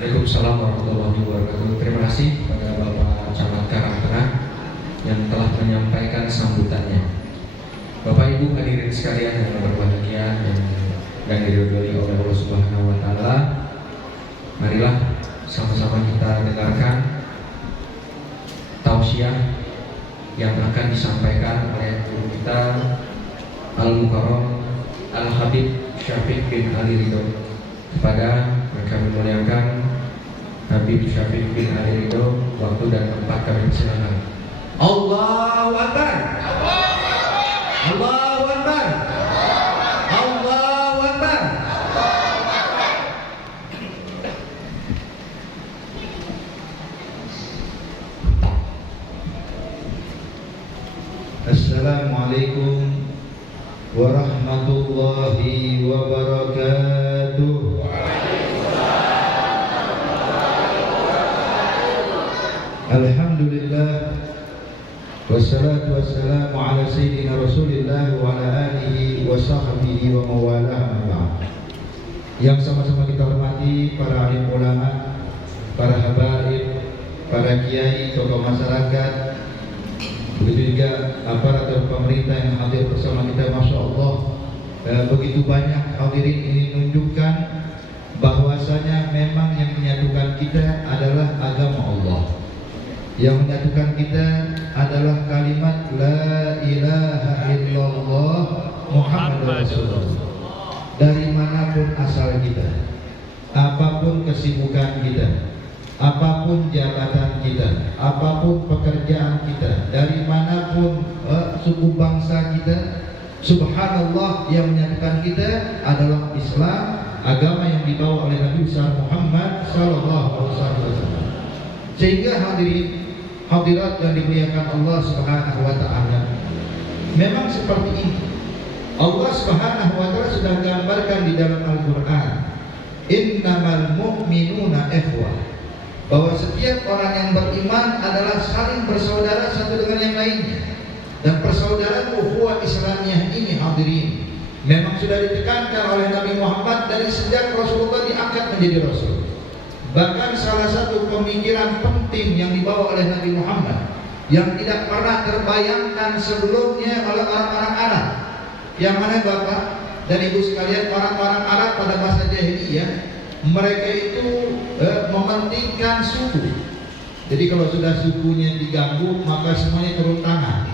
Waalaikumsalam warahmatullahi wabarakatuh. Terima kasih kepada Bapak Camat Karangtengah yang telah menyampaikan sambutannya. Bapak Ibu hadirin sekalian yang berbahagia dan diridhoi oleh Allah Subhanahu wa taala. Marilah sama-sama kita dengarkan tausiah yang akan disampaikan oleh guru kita Al-Mukarram Al-Habib Syafiq bin Ali Ridho. Kepada yang kami muliakan Habib Syafiq bin Ali Ridho, waktu dan tempat kami persilakan. Allahu Akbar. Allahu Akbar. Allahu Akbar. Assalamualaikum warahmatullahi wabarakatuh. Alhamdulillah, wassalatu wassalamu ala sayyidina Rasulillah wa ala alihi wa sahbihi wa mawalah. Yang sama-sama kita hormati para alim ulama, para habaib, para kiai, tokoh masyarakat, begitu juga aparatur pemerintah yang hadir bersama kita. Masya Allah, begitu banyak hadirin. Ini menunjukkan bahwasanya memang yang menyatukan kita adalah agama Allah. Yang menyatukan kita adalah kalimat La ilaha illallah Muhammad Rasulullah. Dari manapun asal kita, apapun kesibukan kita, apapun jabatan kita, apapun pekerjaan kita, dari manapun suku bangsa kita, subhanallah, yang menyatukan kita adalah Islam, agama yang dibawa oleh Nabi Muhammad SAW. Sehingga hadirat yang dimuliakan Allah Subhanahu wa taala, memang seperti ini. Allah Subhanahu wa taala sudah gambarkan di dalam Al-Qur'an, innamal mu'minuna ikhwah, bahwa setiap orang yang beriman adalah saling bersaudara satu dengan yang lainnya. Dan persaudaraan ukhuwah Islamiyah ini, hadirin, memang sudah ditekankan oleh Nabi Muhammad dari sejak Rasulullah diangkat menjadi Rasul. Bahkan salah satu pemikiran penting yang dibawa oleh Nabi Muhammad yang tidak pernah terbayangkan sebelumnya oleh orang-orang Arab, yang mana Bapak dan Ibu sekalian, orang-orang Arab pada masa jahiliyah, mereka itu mementingkan suku. Jadi kalau sudah sukunya diganggu, maka semuanya turun tangan.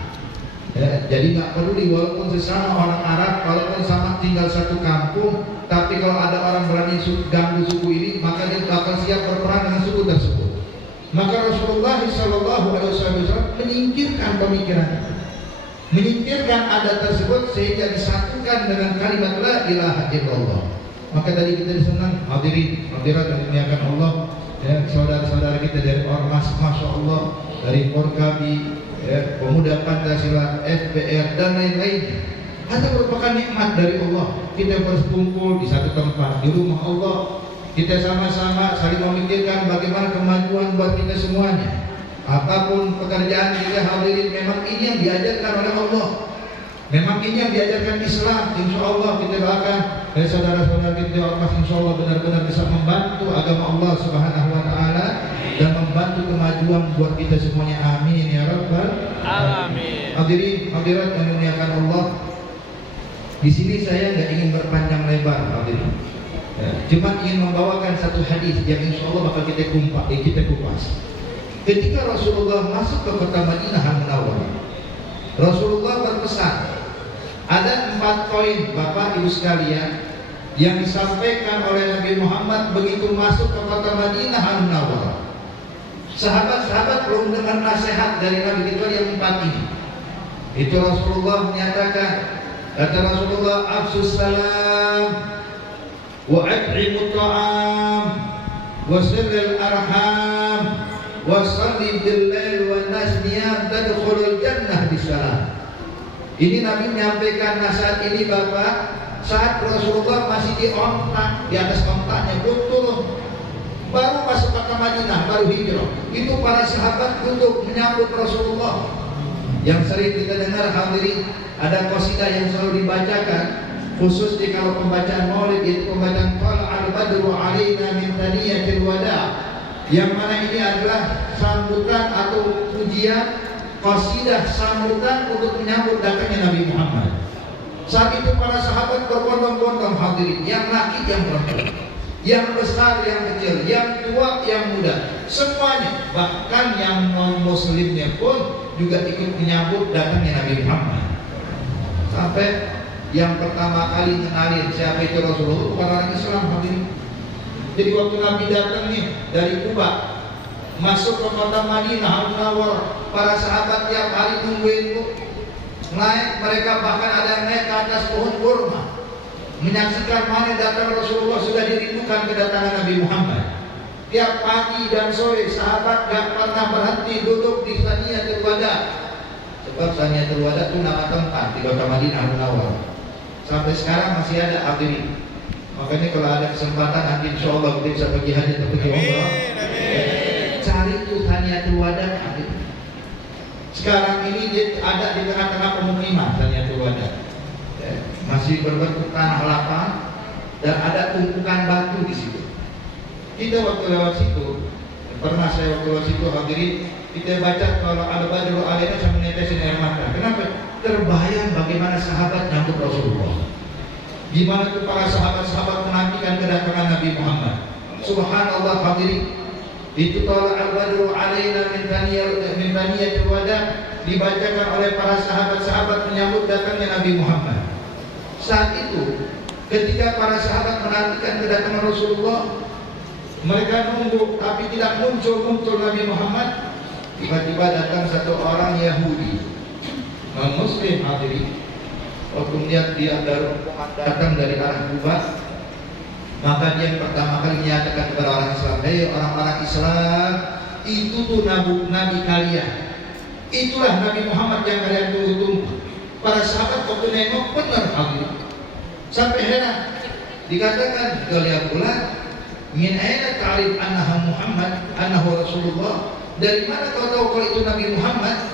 Jadi nggak peduli walaupun sesama orang Arab, walaupun sama tinggal satu kampung, tapi kalau ada orang berani ganggu suku ini, maka dia bakal siap berperang dengan suku tersebut. Maka Rasulullah SAW menyingkirkan pemikiran, menyingkirkan adat tersebut, sehingga disatukan dengan kalimat La ilaha illallah. Maka tadi kita disenang hadirin hadirat yang dimuliakan Allah, ya, saudara-saudara kita dari Ormas, Masya Allah, dari Porkabi, ya, Pemuda Pancasila, FPR dan lain-lain. Ada merupakan nikmat dari Allah. Kita berkumpul di satu tempat di rumah Allah, kita sama-sama saling memikirkan bagaimana kemajuan buat kita semuanya. Apapun pekerjaan kita, hadirin, memang ini yang diajarkan oleh Allah. Memang ini yang diajarkan Islam. Insya Allah kita doakan saudara-saudara kita Ormas, insya Allah benar-benar bisa membantu agama Allah Subhanahu wa taala dan membantu kemajuan buat kita semuanya. Amin ya rabbal alamin. Hadirin hadirat yang dimuliakan Allah, di sini saya nggak ingin berpanjang lebar, hadirin. Ya, cuma ingin membawakan satu hadis yang insya Allah bakal kita kupas. Ketika Rasulullah masuk ke kota Madinah Munawwarah, Rasulullah berpesan. Ada 4 poin Bapak Ibu sekalian yang disampaikan oleh Nabi Muhammad begitu masuk ke kota Madinah Munawwarah. Sahabat-sahabat belum dengar nasihat dari Nabi kecuali yang 4 ini. Itu Rasulullah menyatakan, kata Rasulullah, afsus salam wa at'imut ta'am wa silil arham wa salli bil lail wa nas niyam tadkhulul jannah bisalam. Ini Nabi menyampaikan nasihat ini Bapak saat Rasulullah masih di onta, di atas ontanya turun, baru masuk kota Madinah, baru hijrah. Itu para sahabat duduk menyambut Rasulullah. Yang sering kita dengar hadirin, ada qasidah yang selalu dibacakan, khususnya kalau pembacaan maulid, itu pembacaan qala al al-badru alaina min thaniyatil wada, yang mana ini adalah sambutan atau pujian qasidah sambutan untuk menyambut datangnya Nabi Muhammad. Saat itu para sahabat berbondong-bondong hadirin, yang laki yang perempuan, yang besar yang kecil, yang tua yang muda, semuanya, bahkan yang non muslimnya pun juga ikut menyambut datangnya Nabi Muhammad. Sampai yang pertama kali kenalin siapa itu Rasulullah bukan orang Islam hadirin. Jadi waktu Nabi datang nih dari Kuba masuk ke kota Madinah Al-Munawwarah, para sahabat tiap hari tungguin bu, naik, mereka bahkan ada yang naik ke atas pohon kurma menyaksikan mana datang Rasulullah. Sudah dirindukan kedatangan Nabi Muhammad. Tiap pagi dan sore sahabat gak pernah berhenti duduk di Saniyatul Wada, sebab Saniyatul Wada itu nama tempat di kota Madinah Al-Munawwarah. Sampai sekarang masih ada hadirin. Makanya kalau ada kesempatan nanti insya Allah kita bisa pergi haji atau pergi umrah, cari tuh Saniyatul Wada. Sekarang ini dia ada di tengah-tengah pemukiman Saniyatul Wada, masih berbentuk tanah lapang dan ada tumpukan batu di situ. Kita waktu lewat situ, pernah saya waktu lewat situ hadirin, kita baca kalau al-badru alaina sambil netesin air mata. Kenapa? Terbayang bagaimana sahabat nyambut Rasulullah. Gimana tuh para sahabat-sahabat menantikan kedatangan Nabi Muhammad. Subhanallah hadirin. Itu tala al-badru alaina min thaniyatil wada dibacakan oleh para sahabat-sahabat menyambut datangnya Nabi Muhammad. Saat itu ketika para sahabat menantikan kedatangan Rasulullah, mereka nunggu tapi tidak muncul Nabi Muhammad. Tiba-tiba datang satu orang Yahudi, non-muslim hadirin. Waktu melihat dia datang dari arah Kuba, maka dia pertama kali menyatakan kepada orang Islam, hei orang-orang Islam, itu tuh nabi kalian, itulah Nabi Muhammad yang kalian tunggu-tunggu. Para sahabat waktu nengok benar hadirin, sampai heran. Dikatakan kalian pula, min aina ta'rif annahu Muhammad annahu Rasulullah, dari mana kau tahu kalau itu Nabi Muhammad?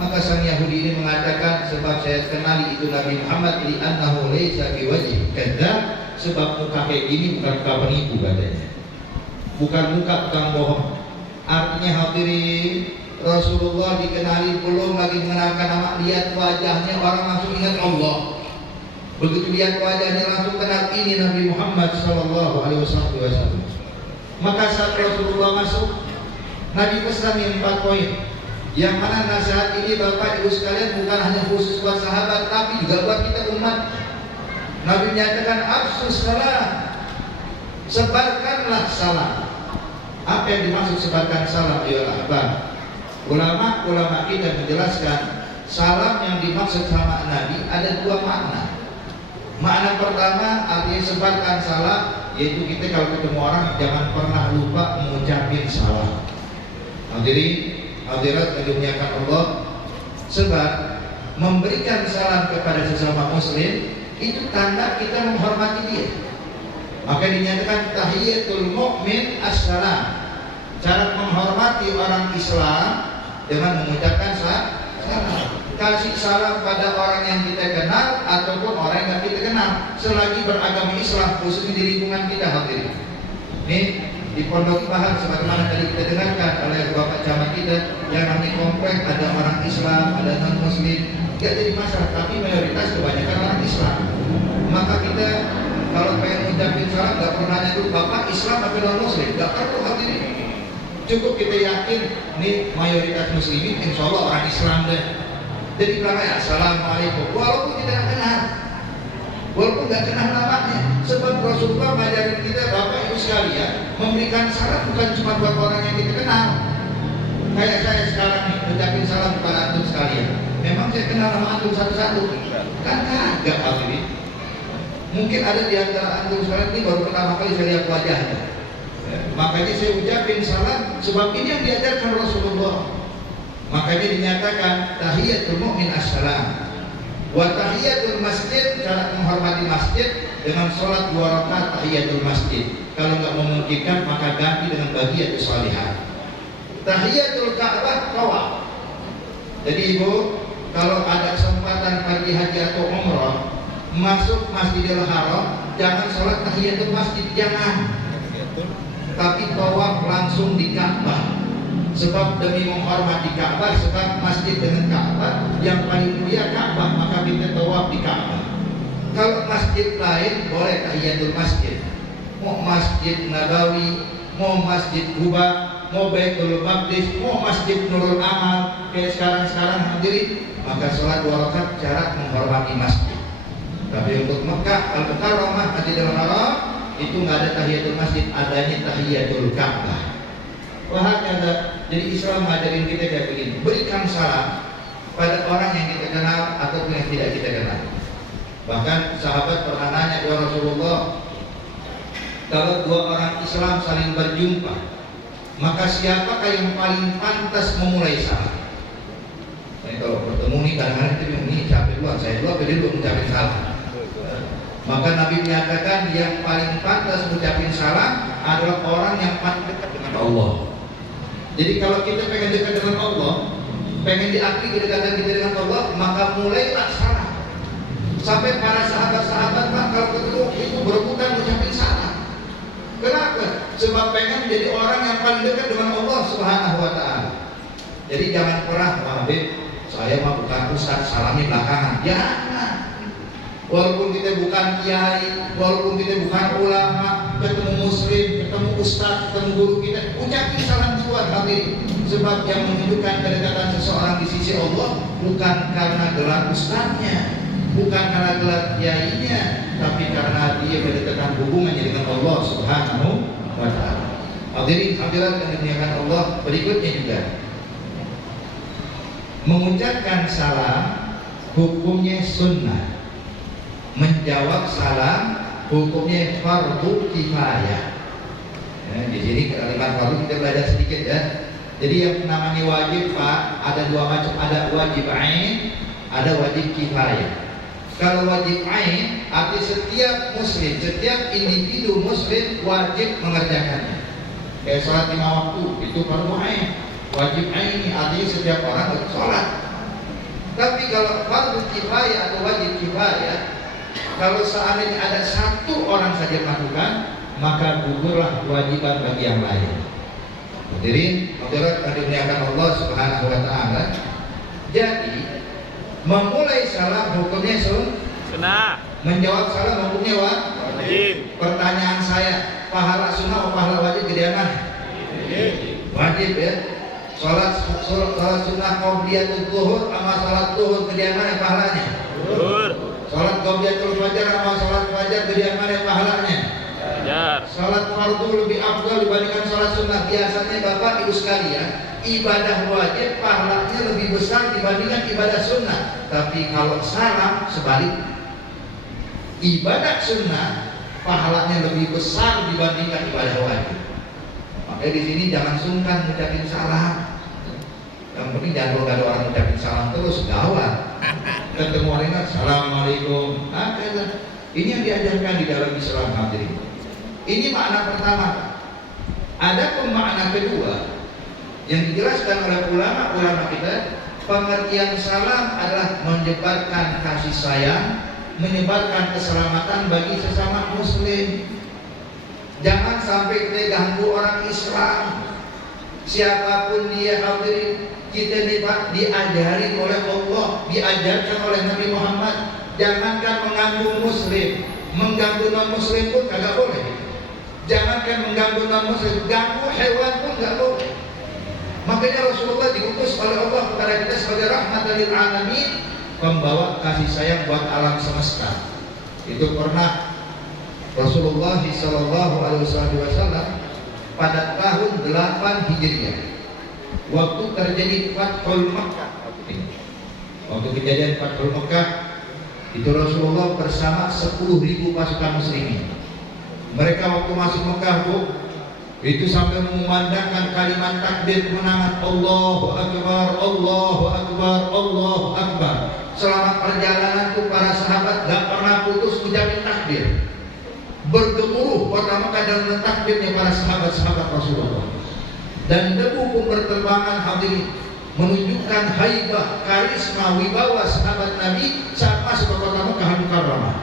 Maka sang Yahudi ini mengatakan, sebab saya kenali itu Nabi Muhammad li annahu laisa biwajhi kadzab, sebab muka kayak gini bukan muka penipu katanya, bukan muka tukang bohong. Artinya hadirin, Rasulullah dikenali belum lagi mengenalkan nama, lihat wajahnya orang langsung ingat Allah. Begitu lihat wajahnya langsung kenal ini Nabi Muhammad sallallahu alaihi wasallam. Maka saat Rasulullah masuk, Nabi pesan yang 4 poin, yang mana nasihat ini Bapak Ibu sekalian bukan hanya khusus buat sahabat tapi juga buat kita umat. Nabi menyatakan afsus salam, sebarkanlah salam. Apa yang dimaksud sebarkan salam? Ayolah, ulama kita menjelaskan salam yang dimaksud sama Nabi ada 2 makna. Makna pertama artinya sebarkan salam, yaitu kita kalau ketemu orang jangan pernah lupa mengucapin salam. Hadirat yang dimuliakan Allah, sebab memberikan salam kepada sesama muslim itu tanda kita menghormati dia. Maka dinyatakan tahiyatul mu'min assalam, cara menghormati orang Islam dengan mengucapkan salam. Kasih salam pada orang yang kita kenal ataupun orang yang kita kenal selagi beragama Islam, khususnya di lingkungan kita hadirin. Ini di Pondok Bahar sebagaimana tadi kita dengarkan oleh Bapak Camat kita, yang namanya komplek ada orang Islam, ada non muslim, tidak jadi masalah, tapi mayoritas kebanyakan orang Islam. Maka kita kalau pengen mengucapkan salam nggak pernah nanya dulu Bapak Islam atau non muslim, nggak perlu hadirin. Cukup kita yakin nih mayoritas muslimin insya Allah orang Islam deh. Jadi bilang ya assalamualaikum, walaupun tidak kenal, walaupun nggak kenal namanya. Sebab Rasulullah mengajarin kita Bapak Ibu sekalian, memberikan salam bukan cuma buat orang yang kita kenal. Kayak saya sekarang nih ucapin salam kepada antum sekalian. Memang saya kenal nama antum satu-satu? Kan kagak hadirin. Mungkin ada di antara antum sekalian ini baru pertama kali saya lihat wajahnya. Makanya saya ucapin salam, sebab ini yang diajarkan Rasulullah. Makanya dinyatakan tahiyatul mu'min assalam, wa tahiyatul masjid, cara menghormati masjid dengan sholat 2 rakaat tahiyatul masjid. Kalau nggak memungkinkan maka ganti dengan bagiatul sholihah. Tahiyatul Ka'bah tawaf. Jadi ibu, kalau ada kesempatan pergi haji atau umrah, masuk Masjidil Haram, jangan sholat tahiyatul masjid, jangan. Tapi tawaf langsung di Ka'bah. Sebab demi menghormati Ka'bah, sebab masjid dengan Ka'bah yang paling mulia Ka'bah, maka kita tawaf di Ka'bah. Kalau masjid lain boleh tahiyatul masjid. Mau Masjid Nabawi, mau Masjid Kuba, mau Baitul Maqdis, mau Masjid Nurul Amal, kayak sekarang hadirin, maka sholat 2 rakaat syarat menghormati masjid. Tapi untuk Mekah, Al-Mukarramah, Masjidil Haram, itu nggak ada tahiyatul masjid, adanya tahiyatul Ka'bah. Wah, jadi Islam ngajarin kita kayak begini, berikan salam pada orang yang kita kenal ataupun yang tidak kita kenal. Bahkan sahabat pernah nanya, ya Rasulullah, kalau 2 orang Islam saling berjumpa, maka siapakah yang paling pantas memulai salam? Nah, kalau bertemu nih kadang-kadang itu ini capek duluan, saya duluan, dia dulu mengucapin salam. Maka Nabi menyatakan yang paling pantas mengucapin salam adalah orang yang paling dekat dengan Allah. Jadi kalau kita pengen dekat dengan Allah, pengen diakui kedekatan kita dengan Allah, maka mulailah salam. Sampai para sahabat-sahabat kalau ketemu itu berebutan mengucapin salam. Kenapa? Sebab pengen menjadi orang yang paling dekat dengan Allah Subhanahu wa Ta'ala. Jadi jangan pernah, Habib, saya mah bukan ustaz, salamnya belakangan. Jangan. Walaupun kita bukan kiai, walaupun kita bukan ulama, ketemu muslim, ketemu ustaz, ketemu guru kita, ucapin salam duluan, Habib. Sebab yang menunjukkan kedekatan seseorang di sisi Allah bukan karena gelar ustaznya, bukan karena gelar kiainya, tapi karena dia berdekatan hubungannya dengan Allah Subhanahu wa Ta'ala. Hadirin hadirat yang dimuliakan Allah, berikutnya juga mengucapkan salam hukumnya sunnah. Menjawab salam hukumnya fardu kifayah. Ya, di sini kalimat fardu kita belajar sedikit ya. Jadi yang namanya wajib Pak ada 2 macam, ada wajib ain, ada wajib kifayah. Kalau wajib ain arti setiap muslim, setiap individu muslim wajib mengerjakannya. Kayak sholat 5 waktu itu fardu ain. Wajib ain ini artinya setiap orang harus sholat. Tapi kalau fardu kifayah atau wajib kifayah, kalau seandainya ada 1 orang saja melakukan, maka gugurlah kewajiban bagi yang lain. Hadirin, hadirat yang dimuliakan Allah Subhanahu wa Ta'ala. Jadi memulai salam hukumnya sunnah. Menjawab salam hukumnya wajib. Pertanyaan saya, pahala sunnah atau pahala wajib gedean mana? Wajib ya. Salat sunnah qabliyatul zuhur sama salat zuhur gedean mana pahalanya? Zuhur. Salat qabliyatul fajar sama salat fajar gedean mana pahalanya? Fajar. Salat fardu lebih afdal dibandingkan salat sunnah. Biasanya Bapak Ibu sekalian, ibadah wajib pahalanya lebih besar dibandingkan ibadah sunnah. Tapi kalau salam sebalik, ibadah sunnah pahalanya lebih besar dibandingkan ibadah wajib. Makanya di sini jangan sungkan mengucapin salam. Yang penting jangan kalau ada orang mengucapin salam terus, gawat. Ketemu orang, assalamualaikum. Ini yang diajarkan di dalam Islam, hadirin. Ini makna pertama. Ada makna kedua yang dijelaskan oleh ulama-ulama kita. Pengertian salam adalah menyebarkan kasih sayang, menyebarkan keselamatan bagi sesama muslim. Jangan sampai kita ganggu orang Islam. Siapapun dia, hadirin, kita diajari oleh Allah, diajarkan oleh Nabi Muhammad. Jangankan mengganggu muslim, mengganggu non muslim pun kagak boleh. Jangankan mengganggu non muslim, ganggu hewan pun gak boleh. Makanya Rasulullah diutus oleh Allah kepada kita sebagai rahmatan lil alamin, pembawa kasih sayang buat alam semesta. Itu pernah Rasulullah SAW pada tahun 8 Hijriah, waktu terjadi Fathul Makkah. Waktu kejadian Fathul Makkah itu Rasulullah bersama 10.000 pasukan muslimin. Mereka waktu masuk Mekah itu sampai memandangkan kalimat takbir kemenangan, Allahu Akbar, Allahu Akbar, Allahu Akbar. Selama perjalanan itu para sahabat gak pernah putus ucapin takbir. Bergemuruh kota Mekah dalam takbirnya para sahabat-sahabat Rasulullah. Dan debu pun berterbangan, hadirin, menunjukkan haibah, karisma, wibawa sahabat Nabi saat masuk ke kota Mekah Al-Mukarramah.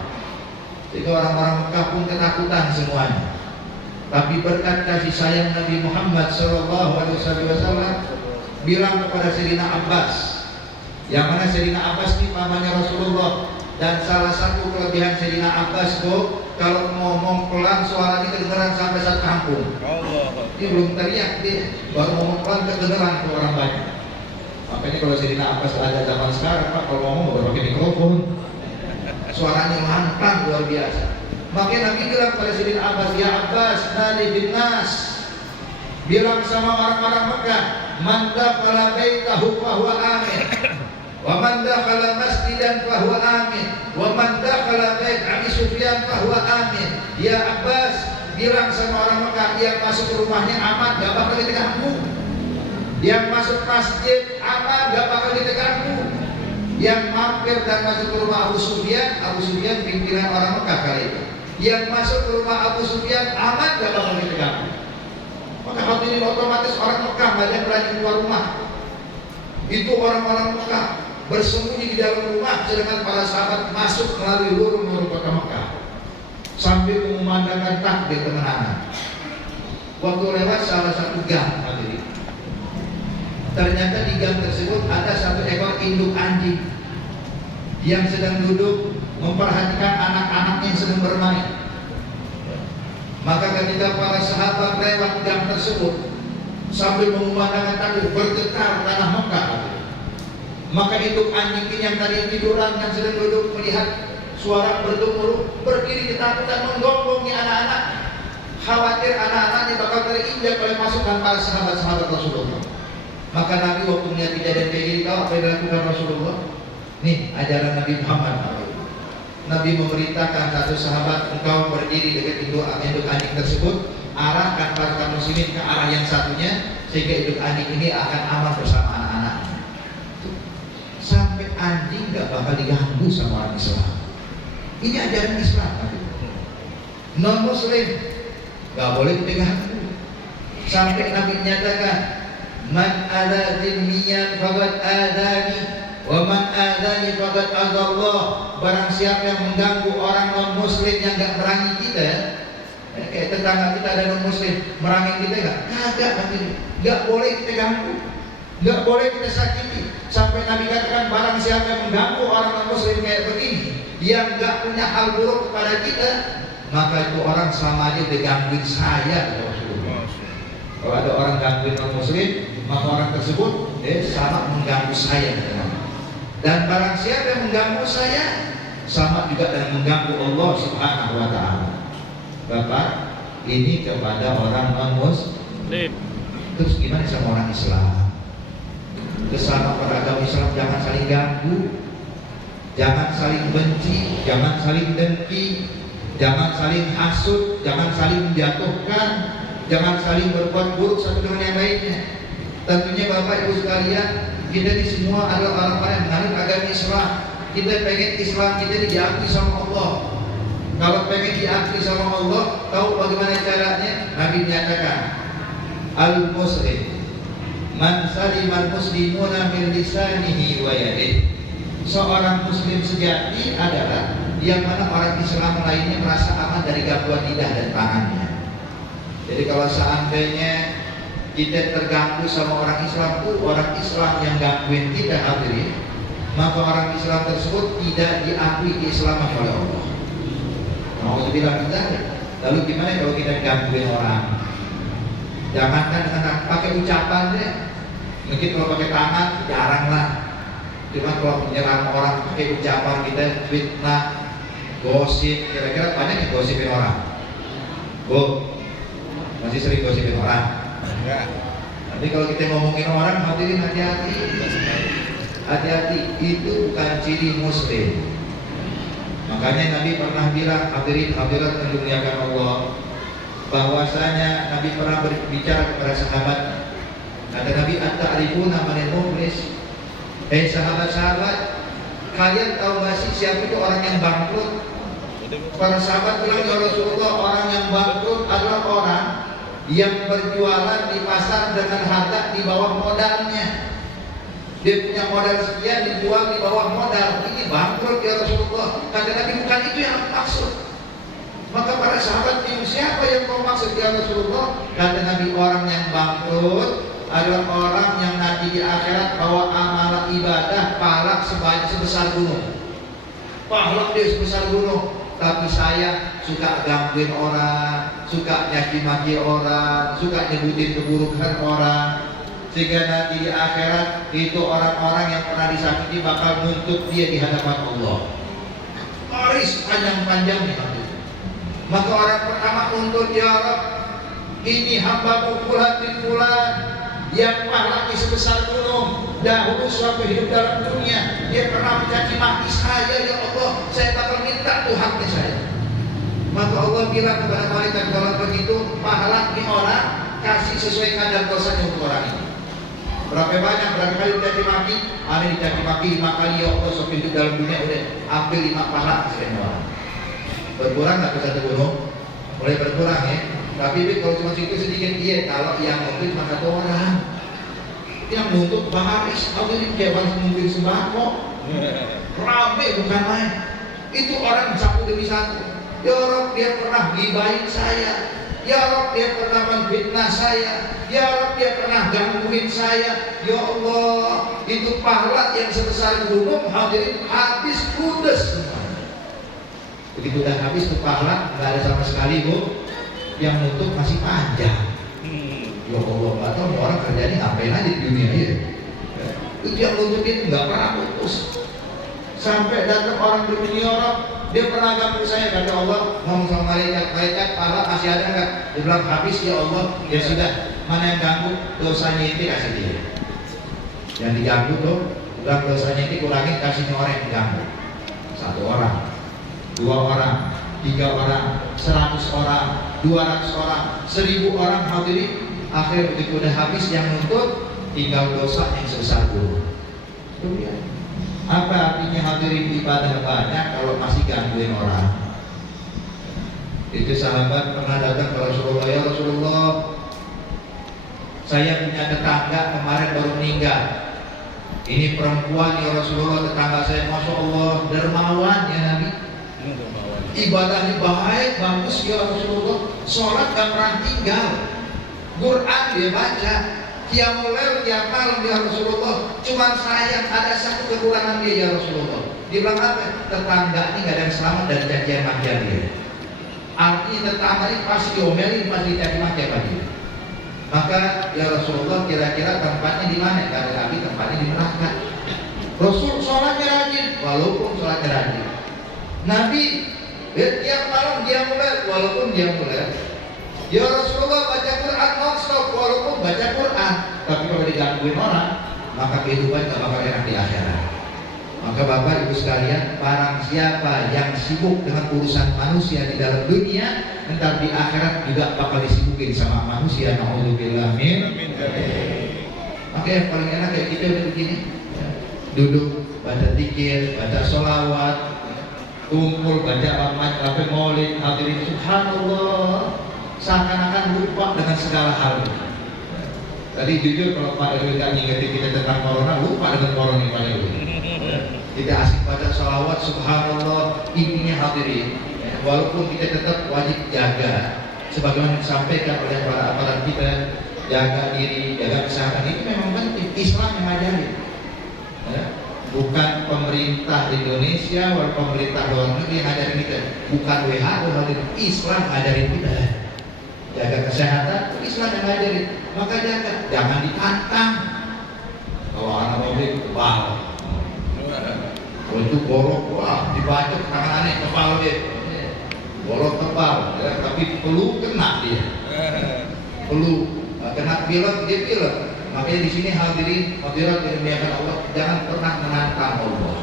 Jadi orang-orang Mekah pun ketakutan semuanya. Tapi berkat kasih sayang Nabi Muhammad SAW bilang kepada Sayyidina Abbas, yang mana Sayyidina Abbas ini pamannya Rasulullah, dan salah satu kelebihan Sayyidina Abbas itu kalau ngomong pelan suaranya kedengaran sampai satu kampung. Ini belum teriak dia, baru ngomong pelan kedengaran ke orang banyak. Makanya kalau Sayyidina Abbas ada zaman sekarang Pak, kalau ngomong udah pakai mikrofon, suaranya lantang luar biasa. Makanya Nabi bilang pada Sayyidina Abbas, ya Abbas, nadi bin nas, bilang sama orang-orang Mekah, man dakhala baitahu fahuwa amin, wa man dakhala masjidan fahuwa amin, wa man dakhala bait Abi Sufyan fahuwa amin. Ya Abbas, bilang sama orang Mekah, yang masuk rumahnya aman, gak bakal diganggu. Yang masuk masjid aman, gak bakal diganggu. Yang mampir dan masuk ke rumah Abu Sufyan pimpinan orang Mekah kali itu, yang masuk ke rumah Abu Sufyan aman, gak bakal diganggu. Maka hadirin otomatis orang Mekah banyak berani keluar rumah. Itu orang-orang Mekah bersembunyi di dalam rumah, sedangkan para sahabat masuk melalui lorong-lorong kota Mekah sambil memandangkan takbir kemenangan. Waktu lewat salah satu gang, hadirin, ternyata di gang tersebut ada satu ekor induk anjing yang sedang duduk memperhatikan anak-anak yang sedang bermain. Maka ketika para sahabat lewat gang tersebut sambil memandangkan takbir, bergetar tanah Mekah. Maka induk anjing ini yang tadi tiduran, yang sedang duduk melihat suara bergemuruh, berdiri ketakutan menggonggongi anak-anak, khawatir anak-anaknya bakal terinjak oleh masukan para sahabat-sahabat Rasulullah. Maka Nabi waktu melihat kejadian kayak gini, tahu apa yang dilakukan Rasulullah? Nih ajaran Nabi Muhammad. Nabi memerintahkan satu sahabat, engkau berdiri dekat induk anjing tersebut, arahkan para kaum muslimin ke arah yang satunya, sehingga induk anjing ini akan aman bersama anak-anaknya. Sampai anjing gak bakal diganggu sama orang Islam. Ini ajaran Islam. Non Muslim gak boleh diganggu. Sampai Nabi menyatakan, man ada dhimmiyan faqad adani, wa man adani faqad adallah. Barang siapa yang mengganggu orang non muslim yang gak merangi kita, kayak tetangga kita ada non muslim merangi kita kagak, gak boleh kita ganggu, gak boleh kita sakiti. Sampai Nabi katakan, barang siapa yang mengganggu orang non muslim kayak begini, yang gak punya hal buruk kepada kita, maka itu orang sama aja digangguin saya. Kalau ada orang gangguin non muslim, maka orang tersebut sama mengganggu saya. Dan barang siapa yang mengganggu saya, sama juga dengan mengganggu Allah Subhanahu wa ta'ala. Bapak, ini kepada orang non-muslim. Terus gimana sama orang Islam? Kesama beragama Islam jangan saling ganggu, jangan saling benci, jangan saling dengki, jangan saling hasut, jangan saling menjatuhkan, jangan saling berbuat buruk satu dengan yang lainnya. Tentunya Bapak Ibu sekalian, kita di semua adalah orang-orang yang menganut agama Islam. Kita pengen Islam kita diakui sama Allah. Kalau pengen diakui sama Allah, tahu bagaimana caranya? Nabi menyatakan, al-muslim man salimal muslimuna min lisanihi wa yadihi. Seorang muslim sejati adalah yang mana orang Islam lainnya merasa aman dari gangguan lidah dan tangannya. Jadi kalau seandainya kita terganggu sama orang Islam, orang Islam yang gangguin kita, hadirin, maka orang Islam tersebut tidak diakui keislaman oleh Allah. Mau bilang kita, lalu gimana kalau kita gangguin orang? Jangankan dengan pakai ucapan deh, mungkin kalau pakai tangan jarang lah. Cuma kalau menyerang orang pakai ucapan kita, fitnah, gosip, kira-kira banyak yang gosipin orang. Bu, masih sering gosipin orang? Ya. Nanti kalau kita ngomongin orang, hadirin hati-hati. Hati-hati, itu bukan ciri muslim. Makanya Nabi pernah bilang, hadirin hadirat yang dimuliakan Allah, bahwasanya Nabi pernah berbicara kepada sahabat. Kata Nabi, at-ta'rifuna manil muflis. Sahabat-sahabat, kalian tahu gak sih siapa itu orang yang bangkrut? Para sahabat bilang, ya Rasulullah, orang yang bangkrut adalah orang yang berjualan di pasar dengan harga di bawah modalnya. Dia punya modal sekian, dijual di bawah modal. Ini bangkrut ya Rasulullah. Kata Nabi, bukan itu yang aku maksud. Maka para sahabat bingung, siapa yang kau maksud ya Rasulullah? Kata Nabi, orang yang bangkrut adalah orang yang nanti di akhirat bawa amalan ibadah pahala sebesar gunung. Pahala dia sebesar gunung, tapi saya suka gangguin orang, suka nyaki maki orang, suka nyebutin keburukan orang, sehingga nanti di akhirat itu orang-orang yang pernah disakiti bakal nuntut dia di hadapan Allah. Baris panjang-panjangnya nanti. Maka orang pertama nuntut, ya Rabb, ini hambamu fulan bin fulan yang pahalanya sebesar gunung, dahulu suatu hidup dalam dunia dia pernah mencaci maki saya, ya Allah, saya bakal minta tuh haknya saya. Maka Allah bilang kepada malaikat, kalau begitu pahala ini orang kasih sesuai kadar dosanya untuk orang ini. Berapa banyak, berapa kali dicaci maki? Ada dicaci maki 5 kali, ya Allah, suatu hidup dalam dunia udah ambil 5 pahala kasih orang. Berkurang nggak ke satu gunung? Mulai berkurang ya. Tapi kalau cuma situ sedikit, iya. Kalau yang nuntut cuma 1 orang, yang nuntut baris, kalau ini kayak baris mungkin sembako, rame bukan main. Itu orang satu demi satu. Ya Rabb, dia pernah gibahin saya. Ya Rabb, dia pernah menfitnah saya. Ya Rabb, dia pernah gangguin saya. Ya Allah, itu pahala yang sebesar gunung, hadirin habis ludes semua. Begitu udah habis tuh pahala, nggak ada sama sekali bu. Yang nutup masih panjang. Ya Allah, nggak tahu orang kerjanya ngapain aja di dunia ini. Itu yang nutupin nggak pernah putus. Sampai datang orang dunia orang, dia pernah ganggu saya, kata Allah, ngomong sama malaikat, pahala masih ada nggak? Dia bilang habis ya Allah. Ya sudah, mana yang ganggu, dosanya itu kasih dia. Yang diganggu tuh, bilang dosanya itu kurangin, kasihnya orang yang diganggu. 1 orang, 2 orang, 3 orang, 100 orang, 200 orang, 1000 orang, hadirin. Akhir begitu udah habis yang nuntut, tinggal dosa yang sebesar dulu. Apa artinya hadirin ibadah banyak kalau masih gangguin orang? Itu sahabat pernah datang ke Rasulullah, ya Rasulullah, saya punya tetangga kemarin baru meninggal. Ini perempuan ya Rasulullah, tetangga saya, masya Allah, dermawan ya Nabi. Ibadahnya baik, bagus ya Rasulullah. Sholat gak pernah tinggal, Quran dia baca, qiyamul lail tiap malam ya Rasulullah. Cuman sayang ada satu kekurangan dia ya Rasulullah. Dia bilang apa? Tetangga ini gak ada yang selamat dari cacian makian dia. Artinya tetangga ini pasti diomelin, pasti dicaci maki apa dia. Maka ya Rasulullah, kira-kira tempatnya di mana? Kata Nabi, tempatnya di neraka. Rasul sholatnya rajin, walaupun sholatnya rajin. Nabi tiap malam dia mulai, walaupun dia mulai. Ya Rasulullah baca Quran non-stop, walaupun baca Quran. Tapi kalau digangguin orang, maka kehidupan gak bakal enak di akhirat. Maka Bapak Ibu sekalian, barang siapa yang sibuk dengan urusan manusia di dalam dunia, entar di akhirat juga bakal disibukin sama manusia. Na'udzubillah min. Maka yang paling enak kayak kita udah begini, duduk, baca zikir, baca sholawat, kumpul, baca apa maulid, hadirin subhanallah. Seakan-akan lupa dengan segala hal. Tadi jujur kalau Pak Erwin gak ngingetin kita tentang corona, lupa dengan corona ini Pak Erwin. Kita asik baca sholawat, subhanallah. Intinya hadirin, walaupun kita tetap wajib jaga, sebagaimana disampaikan oleh para aparat kita, jaga diri, jaga kesehatan, itu memang penting. Islam yang ngajarin, bukan pemerintah Indonesia, walaupun pemerintah luar negeri yang ngajarin kita, bukan WHO, hadirin. Islam ngajarin kita. Jaga kesehatan, Islam yang ngajarin. Maka jaga, jangan ditantang. Kalau anak mobil tebal, kalau itu borok, wah dibacok tangannya kepala dia, borok tebal, ya, tapi perlu kena dia, perlu kena pilek dia pilek. Makanya di sini hadirin dimuliakan Allah, jangan pernah menantang Allah.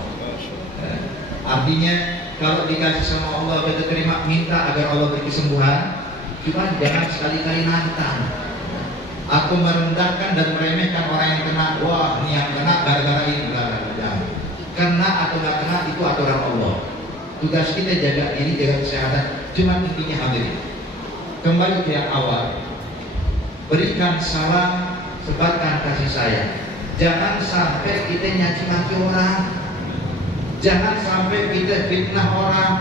Artinya kalau dikasih sama Allah kita terima, minta agar Allah beri kesembuhan. Cuma jangan sekali-kali nantang atau merendahkan dan meremehkan orang yang kena. Wah, ini yang kena gara-gara ini, jangan. Kena atau nggak kena itu aturan Allah. Tugas kita jaga diri, jaga kesehatan. Cuma intinya hadirin, kembali ke yang awal, berikan salam, sebarkan kasih sayang. Jangan sampai kita nyaci maki orang, jangan sampai kita fitnah orang.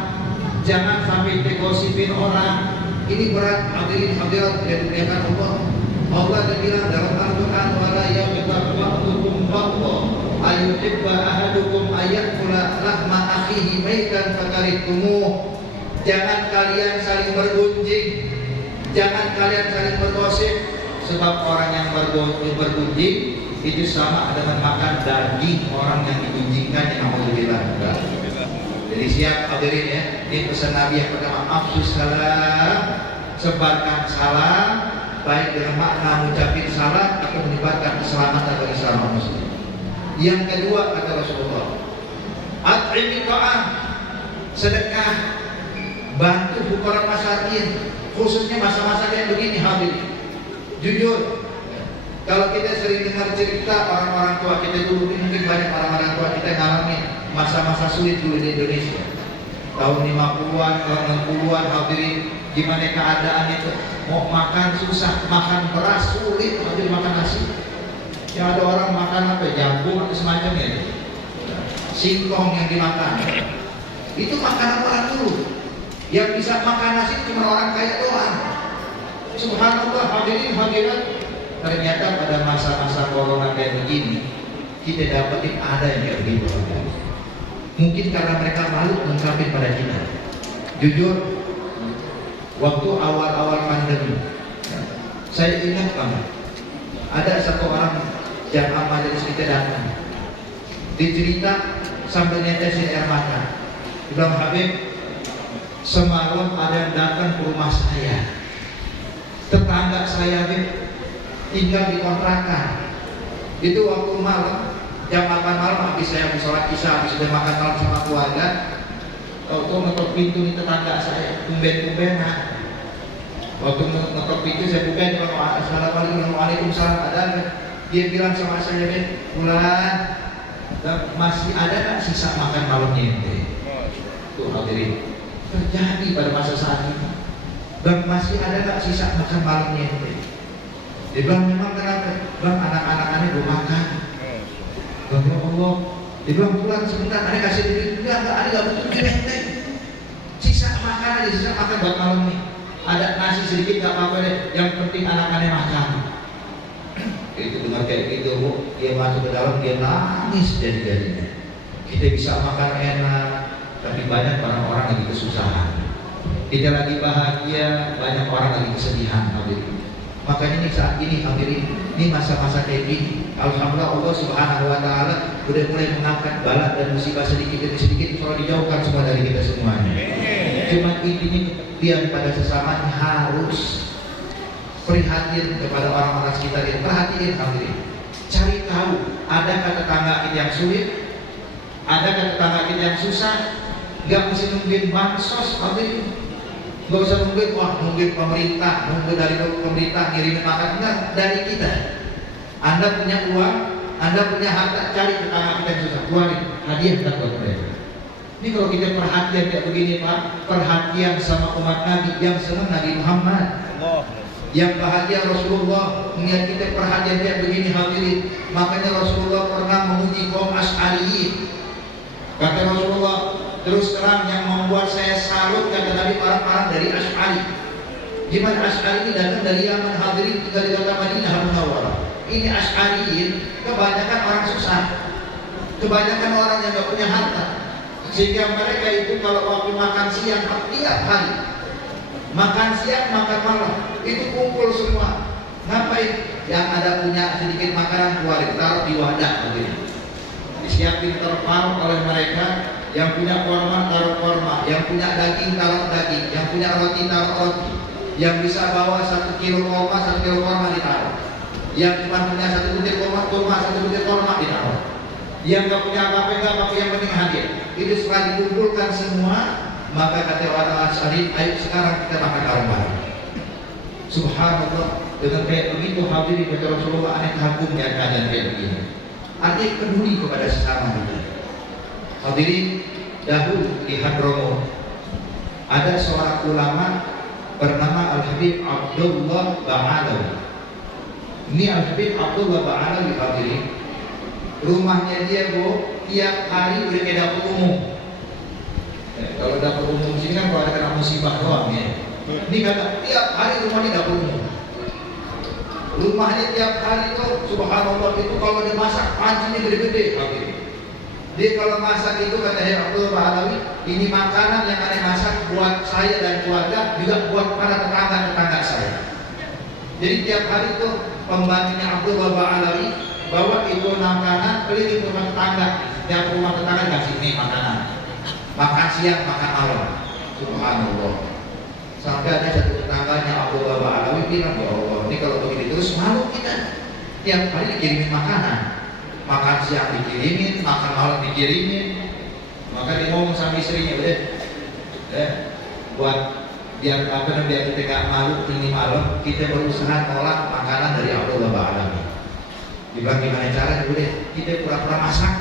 Jangan sampai digosipin orang. Ini berat, hadirin hadirat yang dimuliakan Allah. Allah ada bilang dalam Al-Quran, wala yaghtab ba'dukum ba'dha ayuhibba ahadukum ayakula lahma akhihi maitan fakarihtumuh. Jangan kalian saling bergunjing, jangan kalian saling bergosip, sebab orang yang bergunjing itu sama dengan makan daging orang yang digunjingkan, yang alhamdulillah. Jadi siap hadirin ya, ini pesan Nabi yang pertama, afsus salam, sebarkan salam, baik dengan makna mengucapkan salam atau menyebarkan keselamatan bagi sesama muslim. Yang kedua kata Rasulullah, at'imit ta'am, sedekah, bantu fuqara masakin, khususnya masa-masa yang begini hadirin. Jujur, kalau kita sering dengar cerita orang-orang tua kita dulu, mungkin banyak orang-orang tua kita ngalamin masa-masa sulit dulu di Indonesia. Tahun 50-an, tahun 60-an hadirin, gimana keadaan itu? Mau makan susah, makan beras sulit, hadirin, makan nasi. Yang ada orang makan apa? Jagung atau semacamnya. Singkong yang dimakan. Itu makanan orang dulu. Yang bisa makan nasi cuma orang kaya doang. Subhanallah hadirin hadirat. Ternyata pada masa-masa corona kayak begini, kita dapetin ada yang kayak begitu. Mungkin karena mereka malu mengungkapin pada kita. Jujur, waktu awal-awal pandemi, saya ingat banget, ada satu orang jamaah majelis kita datang, dicerita sambil netesin air mata. Dia bilang, Habib, semalam ada yang datang ke rumah saya. Tetangga saya, Habib, tinggal di kontrakan. Itu waktu malam, jam 8 malam, habis saya habis sholat isya, habis sudah makan malam sama keluarga, waktu ngetok pintu di tetangga saya, tumben-tumbenan. Waktu ngetok pintu saya buka, dia bilang, assalamualaikum, waalaikumsalam, ada. Dia bilang sama saya, Bulan, masih ada nggak sisa makan malamnya ini? Tuh hadirin, terjadi pada masa saat ini. Dan masih ada nggak sisa makan malamnya ini? Dia bilang, memang kenapa? Bang, anak-anak-anaknya belum makan. Bang, ya Allah. Dia bilang, pulang sebentar, ada kasih duit. Enggak, ada nggak butuh duit. Sisa makan aja, sisa makan buat malam nih. Ada nasi sedikit nggak apa-apa deh. Yang penting anak-anaknya makan. Itu dengar kayak gitu, Bu. Dia masuk ke dalam, dia nangis jadi-jadinya. Kita bisa makan enak, tapi banyak orang-orang lagi kesusahan. Kita lagi bahagia, banyak orang lagi kesedihan. Makanya ini saat ini hadirin, ini masa-masa kayak gini, alhamdulillah Allah Subhanahu wa taala sudah mulai mengangkat bala dan musibah sedikit demi sedikit, kalau dijauhkan semua dari kita semuanya. Cuma intinya kemudian pada sesamanya harus prihatin kepada orang-orang sekitar kita. Perhatiin hadirin. Cari tahu, adakah tetangga kita yang sulit? Adakah tetangga kita yang susah? Gak mesti nungguin bansos hadirin. Gak usah nungguin, wah nungguin pemerintah, nunggu dari pemerintah ngirimin makan. Enggak, dari kita. Anda punya uang, Anda punya harta, cari tetangga kita yang susah, keluarin hadiah kita buat mereka. Ini kalau kita perhatian kayak begini Pak, perhatian sama umat Nabi yang senang Nabi Muhammad, yang bahagia Rasulullah, melihat kita perhatian kayak begini hadirin. Makanya Rasulullah pernah menguji kaum Asy'ariyin. Kata Rasulullah, terus terang yang membuat saya salut, kata Nabi, orang-orang dari Asy'ari. Gimana Asy'ari ini datang dari Yaman hadirin, tinggal di kota Madinah Munawwarah. Ini Asy'ariyin kebanyakan orang susah, kebanyakan orang yang gak punya harta, sehingga mereka itu kalau waktu makan siang tiap hari, makan siang, makan malam, itu kumpul semua. Ngapain? Yang ada punya sedikit makanan keluarin, taruh di wadah begini. Disiapin terpal oleh mereka. Yang punya korma taruh korma, yang punya daging taruh daging, yang punya roti taruh roti, yang bisa bawa 1 kilo korma, 1 kilo korma ditaruh, yang cuma punya 1 butir korma, 1 butir korma ditaruh, yang gak punya apa-apa, yang penting hadir. Itu setelah dikumpulkan semua, maka kata orang Asy'ari, ayo sekarang kita makan bareng-bareng. Subhanallah, dengan kayak begitu hadirin kata Rasulullah, aneh kagumnya keadaan kayak begini. Artinya peduli kepada sesama kita. Hadirin, dahulu di Hadramut ada seorang ulama bernama Al-Habib Abdullah Ba'alawi. Ini Al-Habib Abdullah Ba'alawi hadirin, rumahnya dia Bu, tiap hari udah kayak dapur umum. Kalau dapur umum sini kan kalau ada kena musibah doang ya. Ini kata tiap hari rumahnya dapur umum. Rumahnya tiap hari itu subhanallah itu kalau dia masak pancinya gede-gede. Dia kalau masak itu kata Abdul Ba'alawi, ini makanan yang aneh masak buat saya dan keluarga, juga buat para tetangga-tetangga saya. Jadi tiap hari itu pembantunya Abdul Ba'alawi bawa itu makanan keliling rumah tetangga. Tiap rumah tetangga kasih ini makanan. Makan siang, makan malam. Subhanallah. Sampai ada satu tetangganya Abdul Ba'alawi bilang, ya Allah, ini kalau begini terus malu kita. Tiap hari dikirimin makanan. Makan siang dikirimin, makan malam dikirimin. Maka dia ngomong sama istrinya, udah, buat biar biar kita gak malu ini malam, kita berusaha nolak makanan dari Abdul Ba'alawi. Dibilang gimana caranya, udah, kita pura-pura masak.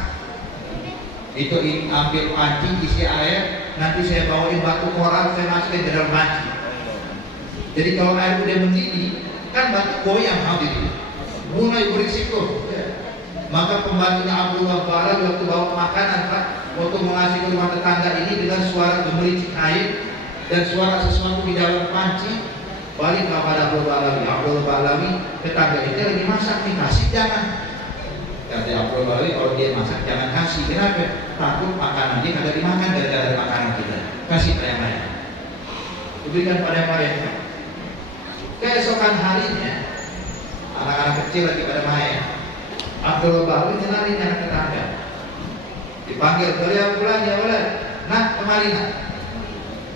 Itu ambil panci isi air, nanti saya bawain batu koral, saya masukin ke dalam panci. Jadi kalau air udah mendidih, kan batu goyang mulai berisiko. Maka pembantunya Abdullah Ba'alawi waktu bawa makanan Pak, waktu mengasih ke rumah tetangga ini dengan suara gemericik air dan suara sesuatu di dalam panci, balik kepada Abdullah Ba'alawi. Abdullah Ba'alawi, tetangga ini lagi masak nih, kasih jangan. Kata Abdullah Ba'alawi, kalau dia masak jangan kasih. Kenapa? Takut makanan dia kagak dimakan gara-gara makanan kita. Kasih pada yang lain. Diberikan pada yang lain. Keesokan harinya, anak-anak kecil lagi pada main. Abdul Ba'alawi nyalain anak tetangga. Dipanggil, beliau pulang ya boleh. Nah, kemari nak.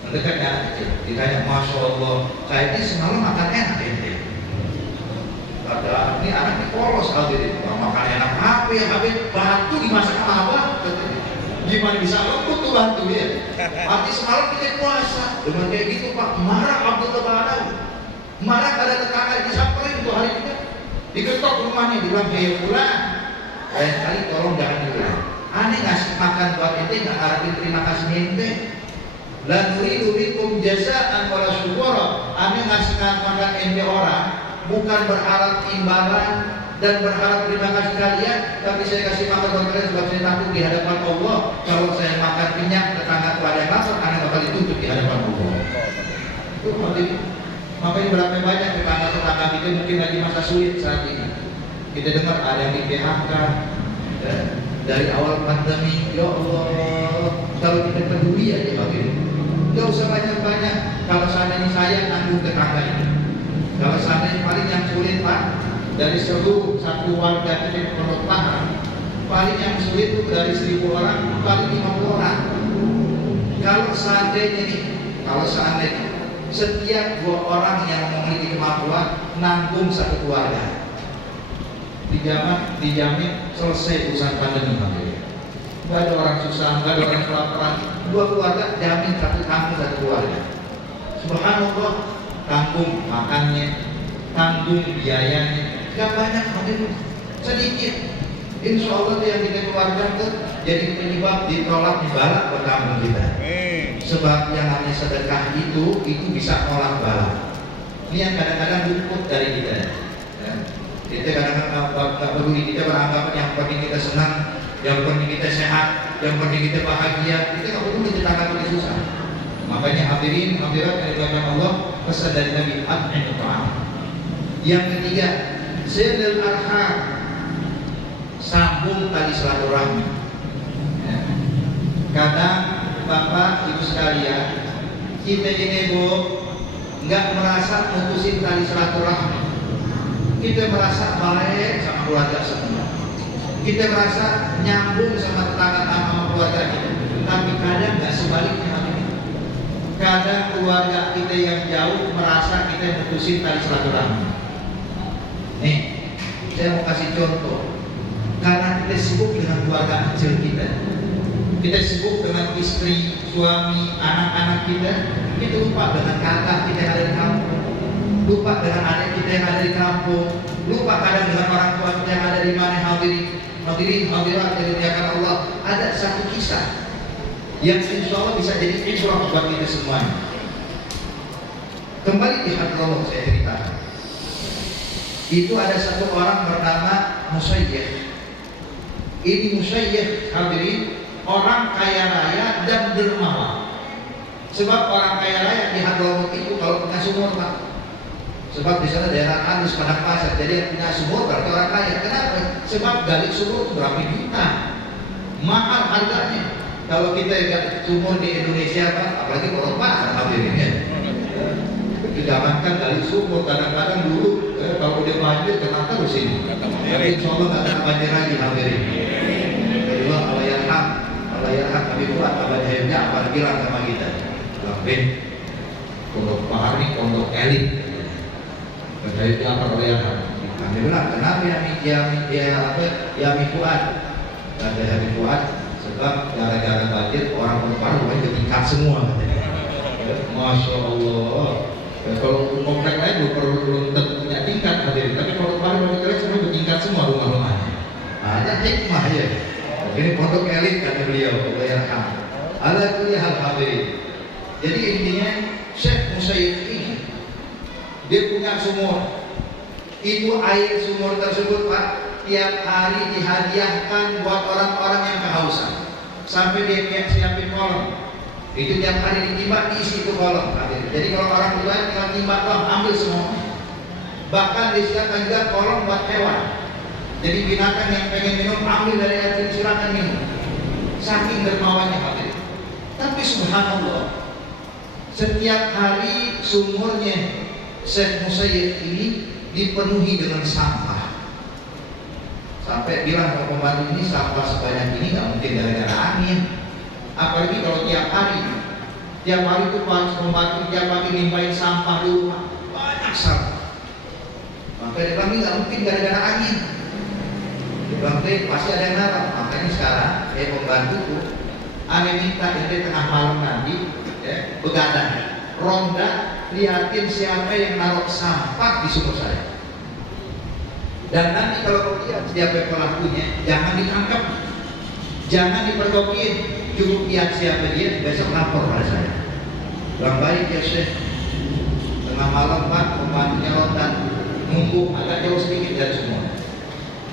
Mendekatnya anak kecil. Ditanya, Masya Allah, saya ini semalam makan enak ente. Kata ini anak ini polos Habib. Makan enak apa ya Habib? Batu dimasak sama abah. Gimana bisa lembut tuh batu ya? Arti semalam kita puasa. Dengan kayak gitu Pak, marah Abdul Ba'alawi. Marah ada tetangga disamperin tuh hari ini. Diketok rumahnya, dibilang kayak pulang. Lain kali tolong jangan diulang. Aneh ngasih makan buat ente, nggak harapin terima kasih ente. La nuridu bikum jazaan wala syukura. Aneh ngasih makan ente orang, bukan berharap imbalan dan berharap terima kasih kalian, tapi saya kasih makan buat kalian sebab saya takut di hadapan Allah. Kalau saya makan kenyang, tetangga pada yang lapar, aneh bakal dituntut di hadapan Allah. Itu makanya berapa banyak tetangga-tetangga kita mungkin lagi masa sulit saat ini. Kita dengar ada yang di PHK ya, dari awal pandemi. Ya Allah, kalau kita peduli aja begini, gak usah banyak-banyak. Kalau seandainya saya nanggung tetangga ini, kalau seandainya paling yang sulit Pak, dari seluruh satu warga kita perlotaan, paling yang sulit itu dari 1000 orang, paling 50 orang. Kalau seandainya setiap 2 orang yang memiliki kemampuan nanggung satu keluarga, dijamin selesai urusan pandemi. Nggak ada orang susah, nggak ada orang kelaparan. 2 keluarga jamin tanggung satu keluarga. Subhanallah, tanggung makannya, tanggung biayanya. Nggak banyak, sedikit. Insya Allah yang kita keluarkan tuh jadi penyebab ditolak dibalak buat kampung kita. Sebab yang namanya sedekah itu bisa nolak bala. Ini yang kadang-kadang luput dari kita. Ya. Kita kadang-kadang nggak peduli, kita beranggapan yang penting kita senang, yang penting kita sehat, yang penting kita bahagia. Kita nggak peduli tetangga kita susah. Makanya hadirin hadirat yang dimuliakan Allah, pesan dari Nabi Ad'in ta'am. Yang ketiga, silul arham, sambung tali silaturahmi. Ya. Kadang Bapak Ibu sekalian, kita ini Bu nggak merasa mutusin tali silaturahmi. Kita merasa baik sama keluarga semua. Kita merasa nyambung sama tetangga sama keluarga kita. Tapi kadang nggak sebaliknya. Kadang keluarga kita yang jauh merasa kita mutusin tali silaturahmi. Nih, saya mau kasih contoh. Karena kita sibuk dengan keluarga kecil kita. Kita sibuk dengan istri, suami, anak-anak kita. Kita lupa dengan kakak kita yang ada di kampung, lupa dengan adik kita yang ada di kampung, lupa kadang dengan orang tua kita yang ada di mana. Hadirin hadirat yang dimuliakan Allah. Ada satu kisah yang insya Allah bisa jadi ibrah buat kita semuanya. Kembali di hati Allah saya ceritakan. Itu ada satu orang bernama Musayyih. Ini Musayyih hadirin, orang kaya raya dan dermawan. Sebab orang kaya raya di Hadramaut itu kalau punya sumur Pak. Sebab di sana daerah Andus Padang Pasir, jadi yang punya sumur berarti orang kaya. Kenapa? Sebab gali sumur berapa juta, mahal harganya. Kalau kita gali sumur di Indonesia Pak, apalagi orang pasar hadirin ya. Jangankan gali sumur, kadang-kadang dulu kalau dia banjir kena terus ini. Tapi insya Allah nggak kena banjir lagi hadirin. Kedua Allahyarham kami buat abadnya apa bilang sama kita. Lebih pondok mahar ini pondok elit. Dari apa Allahyarham. Kami bilang kenapa Yami Fuad? Kata Yami Fuad sebab gara-gara banjir orang baru bertingkat semua. Masya Allah. Kalau komplek lain belum tentu punya tingkat hadirin, tapi kalau baru semua bertingkat semua rumah-rumahnya. Ada hikmah ya. Ini pondok elit kata beliau, Allahyarham. Ala kulli hal hadirin. Jadi intinya Syekh Musayyib ini dia punya sumur. Itu air sumur tersebut Pak tiap hari dihadiahkan buat orang-orang yang kehausan. Sampai dia siapin kolom. Itu tiap hari ditimbak diisi itu kolom. Jadi kalau orang tua tinggal timbak ambil semua. Bahkan disiapkan juga kolom buat hewan. Jadi binatang yang pengen minum ambil dari air ini silakan minum. Saking dermawannya hadir. Tapi subhanallah, setiap hari sumurnya Syekh Musayyib ini dipenuhi dengan sampah. Sampai bilang ke pembantu ini sampah sebanyak ini nggak mungkin gara-gara angin. Apalagi kalau tiap hari itu pembantu tiap pagi limpahin sampah di rumah, banyak sampah. Maka dia bilang ini nggak mungkin gara-gara angin. Dia bilang pasti ada yang naruh. Makanya sekarang pembantuku, ane minta ini tengah malam nanti begadang, ronda, lihatin siapa yang naruh sampah di sumur saya. Dan nanti kalau lihat siapa pelakunya, jangan ditangkap, jangan dipergokin. Cukup lihat siapa dia, besok lapor pada saya. Bang baik ya Syekh. Tengah malam Pak, pembantunya lontar, nunggu agak jauh sedikit dari semua.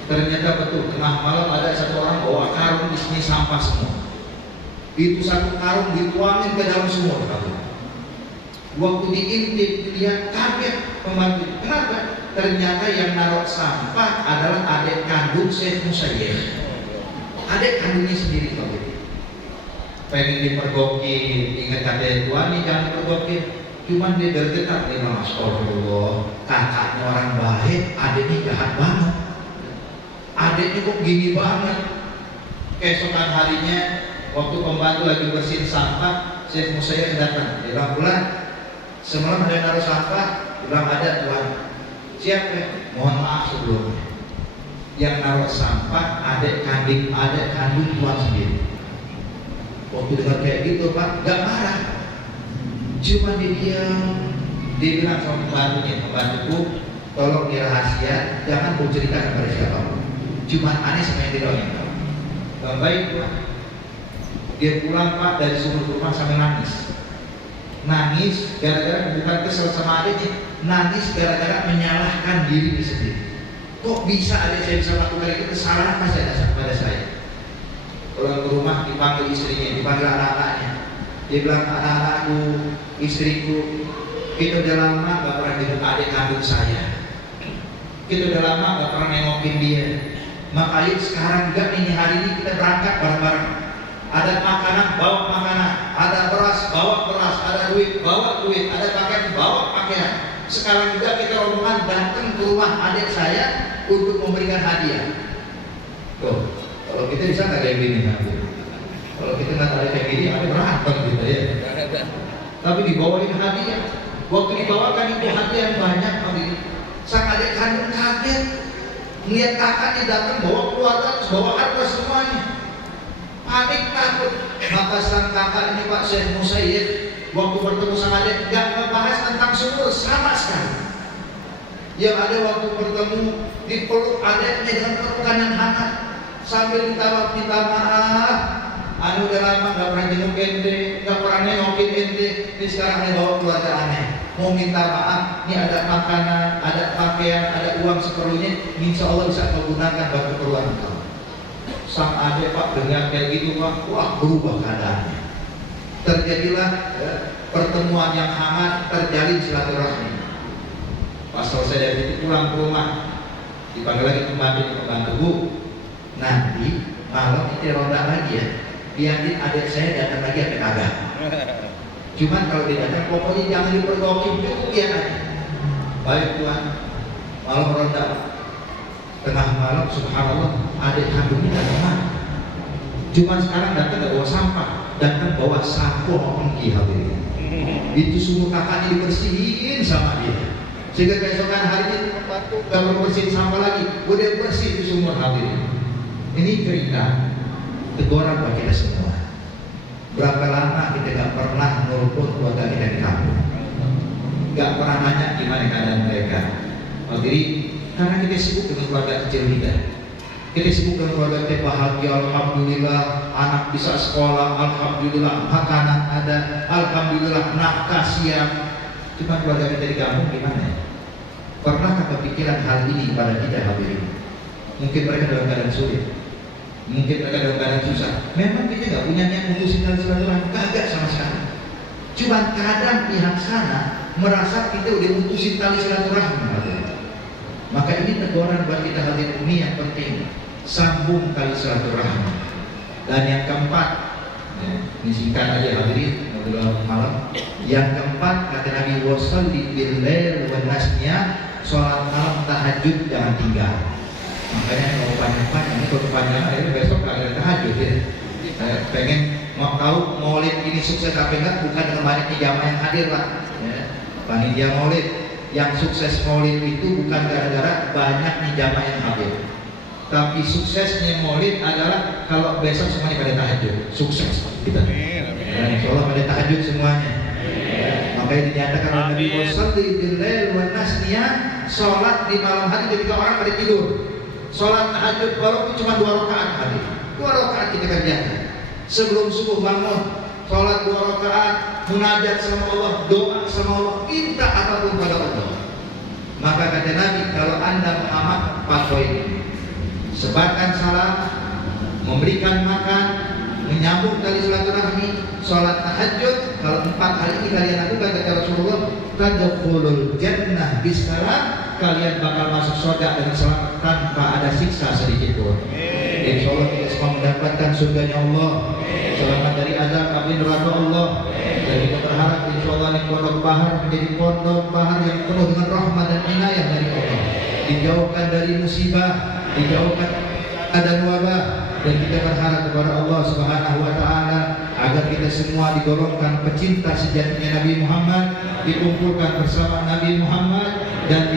Ternyata betul, tengah malam ada satu orang bawa karung isinya sampah semua. Itu satu karung dituangin ke dalam sumur. Waktu diintip, dilihat kaget pembantu. Kenapa? Ternyata yang naruh sampah adalah adik kandung Syekh Musayyib. Adik kandungnya sendiri kalau gitu. Pengen dipergokin, ingat kata tuan ini jangan dipergokin. Cuman dia bergetar, dia Mas Allah, kakaknya orang baik, adiknya jahat banget. Adiknya kok gini banget. Keesokan harinya, waktu pembantu lagi bersihin sampah, Syekh Musayyib datang. Dia bilang, "Bulan, semalam ada naruh sampah." Dia bilang, "Ada tuan." "Siapa?" "Mohon maaf sebelumnya." Yang naruh sampah adik kandung tuan sendiri. Waktu dengar kayak gitu Pak, gak marah, cuma dia diam. Dia bilang sama pembantuku, tolong dirahasia, jangan kau ceritakan kepada siapapun. Cuma aneh sama yang didoain. Gak baik Pak. Dia pulang Pak dari sumur rumah sampai nangis gara-gara bukan kesel sama adiknya, nangis gara-gara menyalahkan diri sendiri. Kok bisa adik saya bisa melakukan itu, kesalahan apa saya pada saya? Pulang ke rumah dipanggil istrinya, dipanggil anak-anaknya. Dia bilang, "Anak-anakku, istriku, kita udah lama gak pernah jemput adik kandung saya. Kita udah lama gak pernah nengokin dia. Makanya sekarang juga ini hari ini kita berangkat bareng-bareng. Ada makanan, bawa makanan. Ada beras, bawa beras. Ada duit, bawa duit. Ada pakaian, bawa pakaian. Sekarang juga kita rombongan datang ke rumah adik saya untuk memberikan hadiah." Tuh. Kalau kita bisa nggak kayak gini nanti. Kalau kita nggak ada kayak gini, ada berantem gitu ya. Tapi dibawain hadiah. Waktu dibawakan itu hadiah banyak kali. Sang adik kandung kaget, melihat kakaknya datang bawa keluarga, bawa harta semuanya. Panik takut. Maka sang kakak ini Pak Syekh Musayyib, waktu bertemu sang adik nggak membahas tentang sumur sama sekali. Yang ada waktu bertemu dipeluk adiknya dengan pelukan yang hangat. Sambil minta maaf, anu udah lama gak pernah jenguk ente, gak pernah nengokin ente, ini sekarang ane bawa keluarga aneh. Mau minta maaf, ini ada makanan, ada pakaian, ada uang seperlunya, insya Allah bisa kau gunakan buat keperluan kau. Sang adik Pak dengar kayak gitu Pak, wah berubah keadaannya. terjadilah pertemuan yang hangat, terjalin silaturahmi. Pas selesai dari itu pulang ke rumah, dipanggil lagi pembantu, Bu, nanti malam kita ronda lagi ya, biarin adik saya datang lagi apa kagak. Cuman kalau dia datang pokoknya jangan dipergokin, cukup biar aja. Baik Tuhan, malam ronda, tengah malam subhanallah adik kandungnya datang mana? Cuman sekarang datang gak bawa sampah, datang bawa sapu ongki hadirin. Itu sumur kakaknya dibersihin sama dia, sehingga keesokan hari ini membantu gak bersihin sampah lagi, udah bersih di sumur hadirin. Ini cerita teguran buat kita semua. Berapa lama kita gak pernah nelpon keluarga kita di kampung, gak pernah nanya gimana keadaan mereka. Jadi karena kita sibuk dengan keluarga kecil kita sibuk dengan keluarga kita bahagia, alhamdulillah, anak bisa sekolah, alhamdulillah, makanan ada, alhamdulillah, nafkah siap. Cuma keluarga kita di kampung gimana ya? Pernahkah kepikiran hal ini pada kita hadirin? Mungkin mereka dalam keadaan sulit, mungkin mereka dalam keadaan susah. Memang kita gak punya niat mutusin tali silaturahmi, kagak sama sekali. Cuma kadang pihak sana merasa kita udah mutusin tali silaturahmi. Maka ini teguran buat kita hadirin ini yang penting, sambung tali silaturahmi. Dan yang keempat, ini singkat aja hadirin, malam. Yang keempat kata Nabi washolli bil-lail wan nasnya, sholat malam tahajud jangan tinggal. Makanya kalau panjang-panjang ini kalau panjang besok gak ada tahajud ya. Pengen mau tahu maulid ini sukses apa enggak, bukan dengan banyaknya jamaah yang hadir Pak ya. Panitia maulid yang sukses maulid itu bukan gara-gara banyaknya jamaah yang hadir, tapi suksesnya maulid adalah kalau besok semuanya pada tahajud, sukses kita. Insya Allah pada tahajud semuanya. Makanya dinyatakan oleh Nabi washolli bil-lail wan nasnya, sholat di malam hari ketika orang pada tidur. Sholat tahajud walaupun cuma 2 rakaat hari, 2 rakaat kita kerjakan. Sebelum subuh bangun, sholat 2 rakaat, munajat sama Allah, doa sama Allah, minta apapun pada Allah. Maka kata Nabi, kalau anda mengamalkan 4 poin ini, sebarkan salam, memberikan makan, menyambung tali silaturahmi, sholat tahajud, kalau 4 hal ini kalian lakukan kata Rasulullah, tadkhulul jannah bisalam, kalian bakal masuk surga dengan selamat tanpa ada siksa sedikit pun. Insya Allah kita semua mendapatkan surganya Allah, selamat dari azab api neraka Allah. Dan kita berharap insya Allah ini pondok bahar menjadi pondok bahar yang penuh dengan rahmat dan inayah dari Allah, dijauhkan dari musibah, dijauhkan dan wabah. Dan kita berharap kepada Allah Subhanahu wa Ta'ala agar kita semua digolongkan pecinta sejatinya Nabi Muhammad, dikumpulkan bersama Nabi Muhammad, dan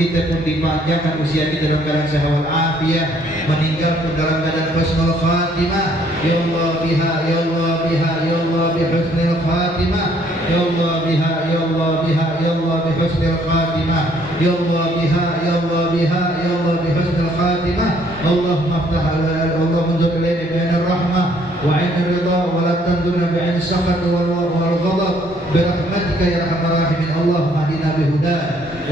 kita pun dipanjangkan usia kita dalam keadaan sehat wal afiah, meninggal pun dalam keadaan husnul khatimah. Ya Allah biha, ya Allah biha, ya Allah bi husnul khatimah. Ya Allah biha, ya Allah biha, ya Allah bi husnul khatimah. Ya Allah biha, ya Allah biha, ya Allah bi husnul khatimah. Allahumma aftah Allah munzur ilayna bi ainir rahmah wa ainir ridha wa la tanzurna bi ainir saqat wal ghadab bi rahmatika ya arhamar rahimin. Allahumma hdina bi hudak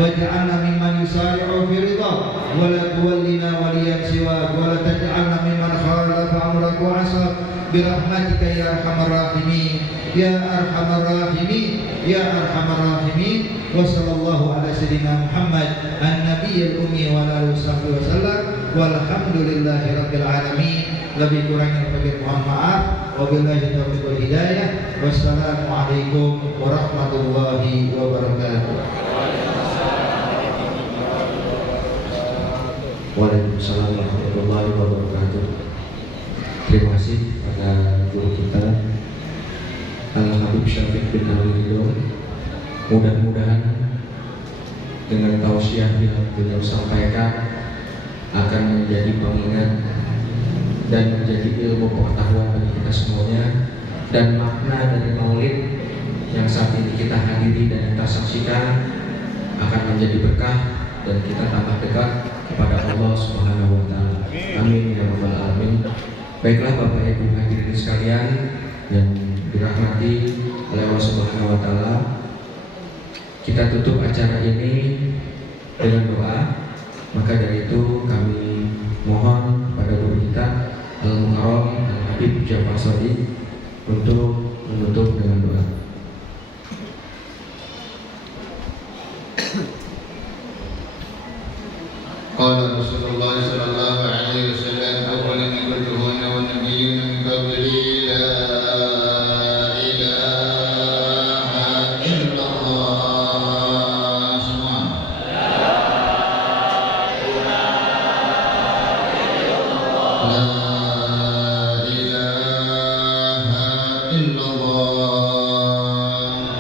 waj'alna mimman yusari'u fi ridha wa la tuwallina waliyan siwak wa la taj'alna mimman khalafa amrak wa asab bi rahmatika ya arhamar rahimin ya arhamar rahimin ya arhamar rahimin. Wa sallallahu ala sayyidina Muhammad an-nabiyyil ummi wa ala alihi wasallam walhamdulillahi rabbil alamin. Lebih kurangnya bagi mohon maaf. Wabillahi taufiq wal hidayah. Wassalamualaikum warahmatullahi wabarakatuh. Waalaikumsalam warahmatullahi wabarakatuh. Terima kasih pada guru kita Al-Habib Syafiq bin Al-Ridho. Mudah-mudahan dengan tausiah yang beliau sampaikan akan menjadi pengingat dan menjadi ilmu pengetahuan bagi kita semuanya, dan makna dari maulid yang saat ini kita hadiri dan kita saksikan akan menjadi berkah dan kita tambah dekat kepada Allah Subhanahu wa Ta'ala. Amin ya rabbal alamin. Baiklah Bapak Ibu hadirin sekalian yang dirahmati oleh Allah Subhanahu wa Ta'ala, kita tutup acara ini dengan doa. Maka dari itu kami mohon kepada guru kita Al-Mukarram Al-Habib Ja'far Shadiq untuk menutup قال رسول الله صلى الله عليه وسلم أول من قلته أنا والنبيون من قبلي لا إله إلا الله semua. لا إله إلا الله.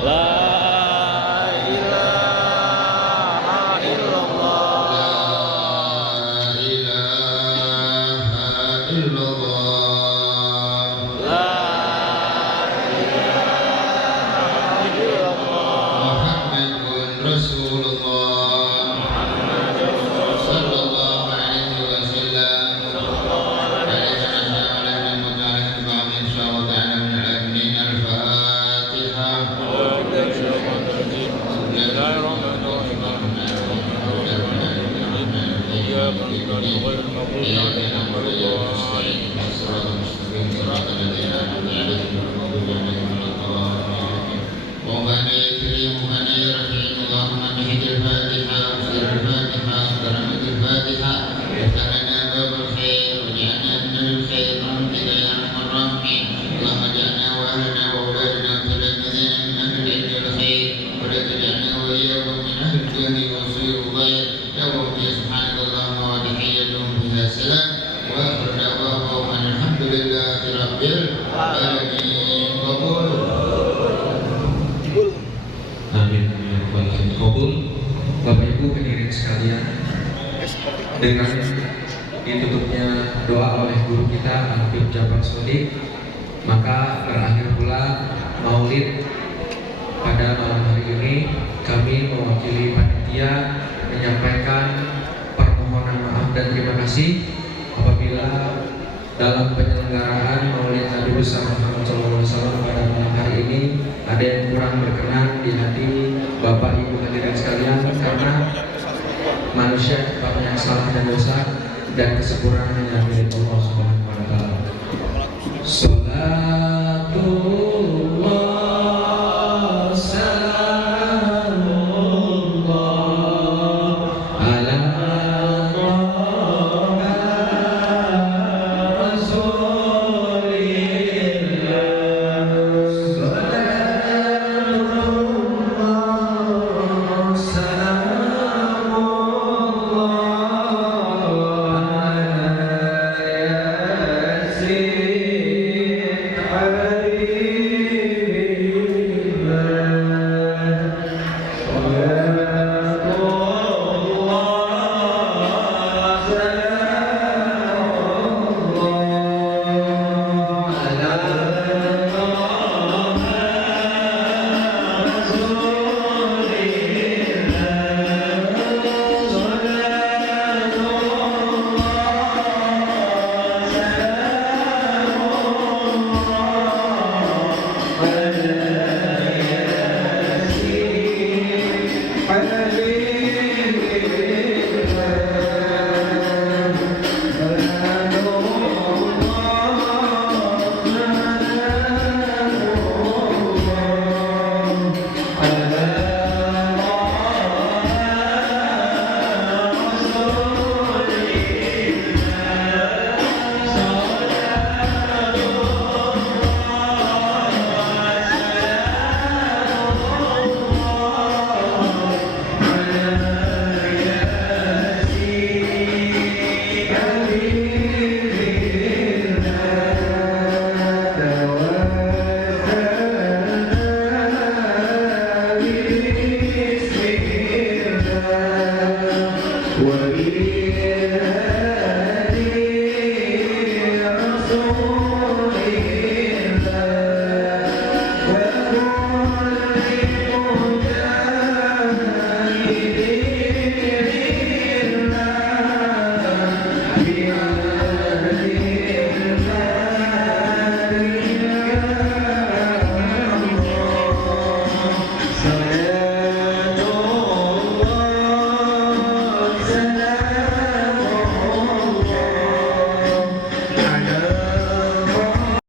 La ilaha illallah. لا إله إلا الله. La ilaha illallah. محمد رسول الله صلى الله عليه وسلم. عليه السلام عليكم بعض إن شاء الله تعالى من العالمين. الفاتحة. إياك نعبد وغير المغضوب عليهم ولا الضالين. صراط المستقيم صراط الذين أنعمت عليهم غير المغضوب عليهم ولا الضالين. وهني كريم وهني رحيم اللهم بهد الفاتحة وسر الفاتحة وكرمة الفاتحة وافتح لنا باب الخير واجعلنا من الخير برحمتك يا أرحم الراحمين. اللهم اجعلنا وأهلنا وأولادنا وتلاميذنا من أهل العلم والخير ولا تجعلنا وإياهم من أهل الجهل والسوء والضيق. يوم سبحانك اللهم وتحيتهم فيها سلام وآخر دعواهم أن الحمد لله رب العالمين. قبول. Amin. Kabul. Bapak Ibu hadirin sekalian, dengan ditutupnya doa oleh guru kita Habib Jafar Shodiq, maka berakhir pula Maulid pada malam hari ini. Kami mewakili panitia menyampaikan permohonan maaf dan terima kasih apabila dalam penyelenggaraan Maulid Nabi besar Muhammad SAW pada malam hari ini ada yang kurang berkenan di hati Bapak Ibu hadirin sekalian, karena manusia banyak salah dan dosa dan kesempurnaan hanya milik Allah Subhanahu wa taala. Salatu